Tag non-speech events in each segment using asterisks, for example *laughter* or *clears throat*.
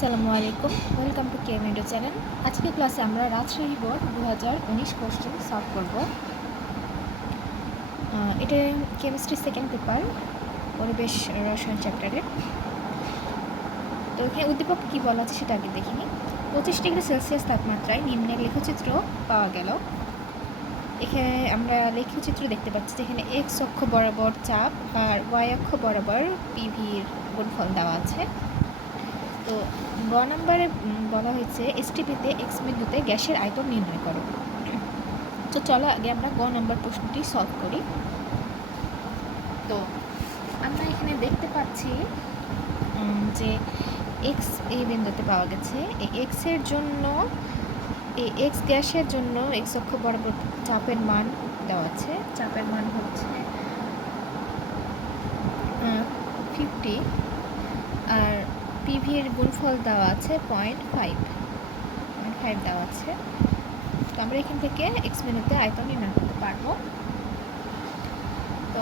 আসসালামু আলাইকুম। Welcome to K মিডিও চ্যানেল আজকে ক্লাসে আমরা রাজশাহী বোর্ড দু হাজার উনিশ কোশ্চেন সলভ করব। এটা কেমিস্ট্রি সেকেন্ড পেপার পরিবেশ রসায়ন চ্যাপ্টারের তো এখানে উদ্দীপক কী বলা আছে সেটা আগে দেখিনি। পঁচিশ ডিগ্রি সেলসিয়াস তাপমাত্রায় নিম্নের লেখচিত্র পাওয়া গেল। এখানে আমরা লেখচিত্র দেখতে পাচ্ছি যেখানে এক্স অক্ষ বরাবর চাপ আর ওয়াই অক্ষ বরাবর পিভির গুণফল দেওয়া আছে। তো গ নম্বরে বলা হয়েছে এসটিপিতে এক্স বিন্দুতে গ্যাসের আয়তন নির্ণয় করো। তো চলো আগে আমরা গ নম্বর প্রশ্নটি সলভ করি। তো আমরা এখানে দেখতে পাচ্ছি যে এক্স এই বিন্দুতে পাওয়া গেছে। এই এক্সের জন্য, এই এক্স গ্যাসের জন্য এক্স অক্ষ বরাবর চাপের মান দেওয়া আছে। চাপের মান হচ্ছে ফিফটি আর পিভির গুণফল দেওয়া আছে পয়েন্ট ফাইভ পয়েন্ট ফাইভ দেওয়া আছে। তো আমরা এখান থেকে এক্স মিনিটে আয়তন নির্ণয় করতে পারব। তো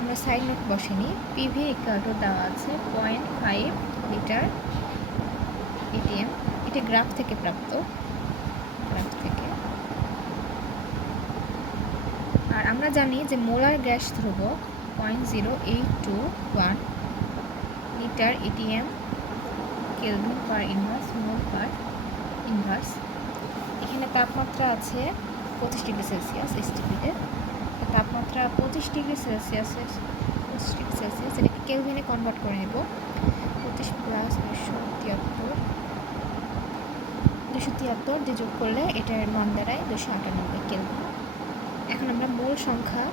আমরা সাইড নোট বসিনি পিভি ইকাটো দেওয়া আছে পয়েন্ট ফাইভ লিটার এটিএম এটা গ্রাফ থেকে প্রাপ্ত। গ্রাফ থেকে। আর আমরা জানি যে মোলার গ্যাস ধ্রুবক point zero eight two one litre ATM kelvin per inverse mole per inverse এখানে তাপমাত্রা আছে পঁচিশ ডিগ্রি সেলসিয়াস এসটিপিতে তাপমাত্রা পঁচিশ ডিগ্রি সেলসিয়াসের পঁচিশ ডিগ্রি সেলসিয়াস, এটাকে কেলভিনে কনভার্ট করে নেব। পঁচিশ প্লাস দুশো তিয়াত্তর। দুশো তিয়াত্তর দিয়ে যোগ করলে এটার মান দাঁড়ায় দুশো আটানব্বই কেলভিন। এখন আমরা মূল সংখ্যা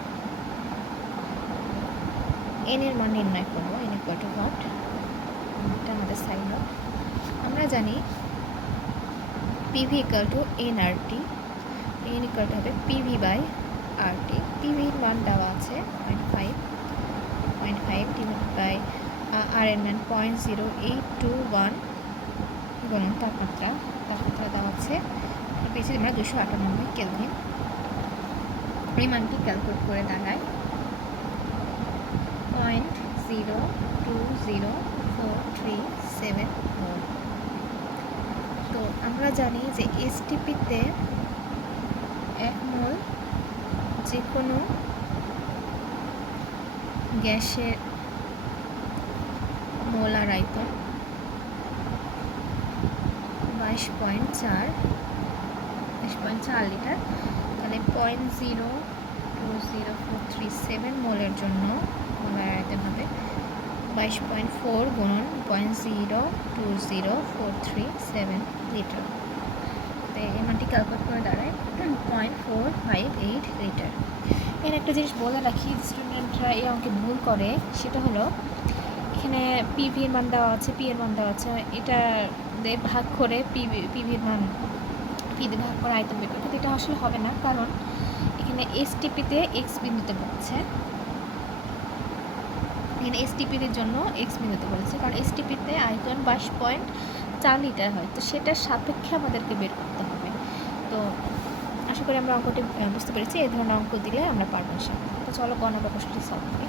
এন এর মান নির্ণয় করব এন ইকুয়াল টু এটা আমাদের সাইন নোট আমরা জানি PV equal to n R T n equal to হবে পিভি বাই আর টি পিভির মান দেওয়া আছে point five point five divide by R এর মান point zero eight two one গুণন তাপমাত্রা। তাপমাত্রা দেওয়া আছে। পেয়েছি আমরা দুশো আটানব্বই কেলভিন এই মানটি ক্যালকুলেট করে দাঁড়ায়। Point zero two zero four three seven mole তো আমরা জানি যে এসটিপিতে এক মোল যে কোনো গ্যাসের মোলার আয়তন বাইশ পয়েন্ট চার, বাইশ পয়েন্ট চার লিটার, তাহলে point zero, two zero, four, three, seven মোলের জন্য মোলার আয়তন হবে। বাইশ পয়েন্ট ফোর গুণন point zero two zero four three seven litre. তো এই ক্যালকুলেট করে দাঁড়ায় *clears throat* point four five eight litre. এর একটা জিনিস বলে রাখি স্টুডেন্টরা এই অঙ্কে ভুল করে, সেটা হলো এখানে পিভি এর মান দেওয়া আছে পি এর মান দেওয়া আছে, এটা ভাগ করে পিভি পিভির মান পি ভাগ করে আয়তন বের করে। কিন্তু এটা আসলে হবে না, কারণ এখানে এসটিপিতে এক্স বিন্দুতে বলছে এখানে এসটিপির জন্য এক্স বিন্দুতে বলেছে। কারণ এসটিপিতে আয়তন বাইশ পয়েন্ট চার লিটার হয়। তো সেটার সাপেক্ষে আমাদেরকে বের করতে হবে। তো আশা করি আমরা অঙ্কটি বুঝতে পেরেছি। এই ধরনের অঙ্ক দিলে আমরা পারব তো চলো গ নম্বর প্রশ্নটি সলভ করি।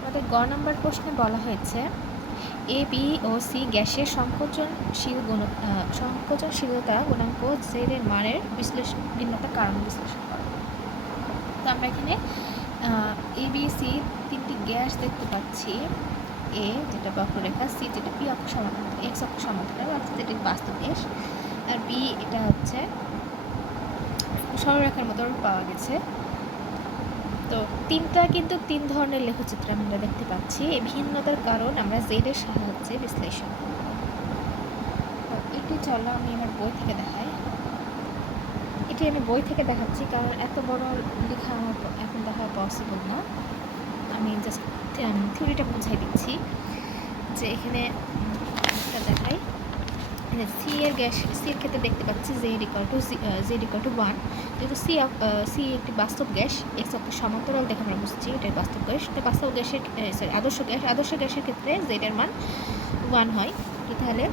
আমাদের গ নম্বর প্রশ্নে বলা হয়েছে এ বি ও সি গ্যাসের সংকোচনশীল গুণ সংকোচনশীলতা গুণাঙ্ক জেড এর মানের বিশ্লেষণ ভিন্নতা কারণ বিশ্লেষণ করো। তো আমরা এখানে এ বি সি তিনটি গ্যাস দেখতে পাচ্ছি। এ যেটা বক্ররেখা সি যেটা পি অক্ষ সমান্তরাল এক্স অক্ষ সমান্তরাল, অর্থাৎ এটি বাস্তব গ্যাস। আর বি এটা হচ্ছে সরলরেখার মতো পাওয়া গেছে। তো তিনটা কিন্তু তিন ধরনের লেখচিত্র আমরা দেখতে পাচ্ছি। এই ভিন্নতার কারণ আমরা জেড এর সাহায্যে বিশ্লেষণ করব। এটি চলো আমি আমার বই থেকে দেখাই। এটি আমি বই থেকে দেখাচ্ছি, কারণ এত বড় লেখা আমার এখন দেখা পসিবল না। আমি জাস্ট থিওরিটা বুঝাই দিচ্ছি যে এখানে দেখাই। সি এর গ্যাস সি এর ক্ষেত্রে দেখতে পাচ্ছি Z equal to Z equal to one যেহেতু সি সি একটি বাস্তব গ্যাস এক্স অক্ষ সমান্তরাল দেখে আমরা বুঝছি এটা বাস্তব গ্যাস। তো বাস্তব গ্যাসের সরি আদর্শ গ্যাস, আদর্শ গ্যাসের ক্ষেত্রে জেড এর মান ওয়ান হয়। তাহলে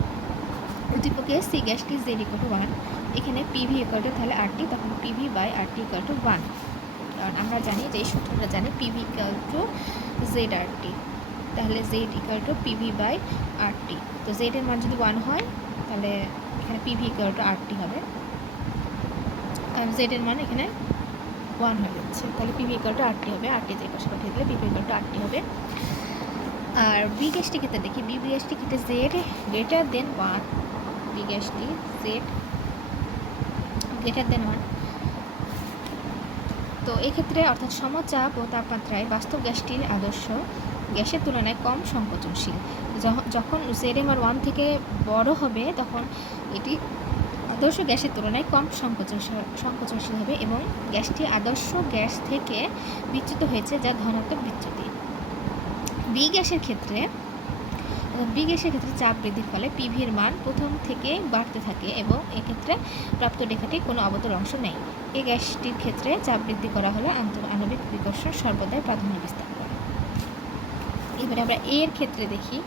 উদ্দীপকে সি গ্যাসটি জেড ইকাল টু ওয়ান এখানে পিভি ইকাল টু তাহলে আরটি তখন PV by RT equal to one কারণ আমরা জানি যে এই সূত্রটা জানি PV equal to Z RT তাহলে Z equal to PV by R T তো জেড এর মান যদি ওয়ান হয়, তাহলে এখানে PV equal to R T হবে। আর জেড এর মান এখানে ওয়ান হয়ে যাচ্ছে, তাহলে PV equal to R T হবে। আর টি যে পাশে পাঠিয়ে দিলে PV equal to R T হবে। আর বি গ্যাসটি ক্ষেত্রে দেখি বি গ্যাসটি ক্ষেত্রে Z greater than one B গ্যাসটি Z greater than one তো এক্ষেত্রে অর্থাৎ সমচাপ ও তাপমাত্রায় বাস্তব গ্যাসটির আদর্শ গ্যাসের তুলনায় কম সংকোচনশীল। যখ- যখন জেডএমআর ওয়ান থেকে বড় হবে, তখন এটি আদর্শ গ্যাসের তুলনায় কম সংকোচনশীল সংকোচনশীল হবে এবং গ্যাসটি আদর্শ গ্যাস থেকে বিচ্যুত হয়েছে যা ধনাত্মক বিচ্যুতি। বি গ্যাসের ক্ষেত্রে বি গ্যাসের ক্ষেত্রে চাপ বৃদ্ধির ফলে পিভির মান প্রথম থেকে বাড়তে থাকে এবং এক্ষেত্রে প্রাপ্ত রেখাটি কোনো অবতর অংশ নেই। এই গ্যাসটির ক্ষেত্রে চাপ বৃদ্ধি করা হলে আন্ত আণবিক বিকর্ষণ সর্বদাই প্রাধান্য বিস্তার করে। এবারে আমরা এর ক্ষেত্রে দেখি।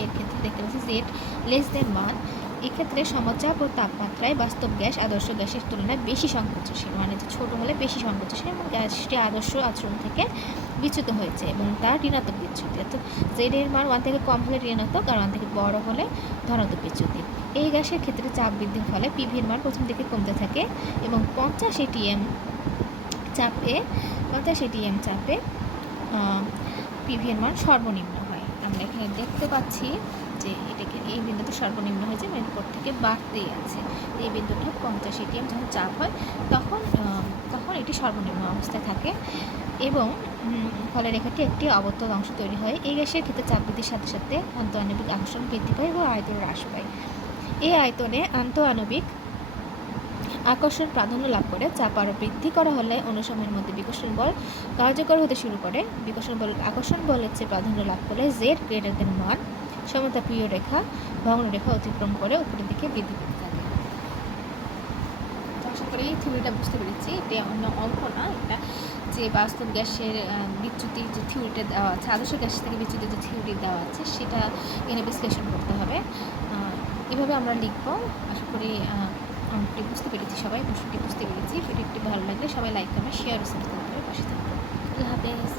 এর ক্ষেত্রে দেখতে পাচ্ছি জেড লেস দেন ওয়ান এক্ষেত্রে সমচাপ ও তাপমাত্রায় বাস্তব গ্যাস, আদর্শ গ্যাসের তুলনায় বেশি সংকোচনশীল মানে যে ছোটো হলে বেশি সংকোচনশীল এবং গ্যাসটি আদর্শ আচরণ থেকে বিচ্যুত হয়েছে এবং তার ঋণাত্মক বিচ্যুতি। অর্থাৎ জেড এর মান ওয়ান থেকে কম হলে ঋণাত্মক আর ওয়ান থেকে বড় হলে ধনাত্মক বিচ্যুতি। এই গ্যাসের ক্ষেত্রে চাপ বৃদ্ধির ফলে পিভির মান প্রথম দিকে কমতে থাকে এবং পঞ্চাশ এটিএম চাপে, পঞ্চাশ এটিএম চাপে পিভির মান সর্বনিম্ন হয়। আমরা এখানে দেখতে পাচ্ছি যে এটাকে বিন্দুতে সর্বনিম্ন হয়েছে এরপর থেকে বাড়তেই আছে। এই বিন্দুটা পঞ্চাশ এটিএম যখন চাপ হয়, তখন তখন এটি সর্বনিম্ন অবস্থায় থাকে এবং ফলে রেখাটি একটি অবতল অংশ তৈরি হয়। এই গ্যাসের ক্ষেত্রে চাপ বৃদ্ধির সাথে সাথে আন্তঃআণবিক আকর্ষণ বৃদ্ধি পায় এবং আয়তন হ্রাস পায়। এই আয়তনে আন্তঃআণবিক আকর্ষণ প্রাধান্য লাভ করে। চাপ আরও বৃদ্ধি করা হলে অনুসময়ের মধ্যে বিকর্ষণ বল কার্যকর হতে শুরু করে। বিকর্ষণ বল, আকর্ষণ বলের চেয়ে প্রাধান্য লাভ করলে জেড গ্রেটার দেন মান সমতা প্রিয় রেখা, ভগ্ন রেখা অতিক্রম করে উপরের দিকে বৃদ্ধি পেতে থাকে। আশা করি থিওরিটা বুঝতে পেরেছি। এটা অন্য অল্প না, এটা যে বাস্তব গ্যাসের বিচ্যুতি যে থিওরিটা দেওয়া আছে, আদর্শ গ্যাস থেকে বিচ্যুতি যে থিওরি দেওয়া আছে, সেটা এখানে বিশ্লেষণ করতে হবে। এভাবে আমরা লিখব। আশা করি অঙ্কটি বুঝতে পেরেছি সবাই, প্রশ্নটি বুঝতে পেরেছি। ভিডিওটি ভালো লাগলে সবাই লাইক, কমেন্ট শেয়ার সাবস্ক্রাইব করে পাশে থাকবে আল্লাহ হাফেজ।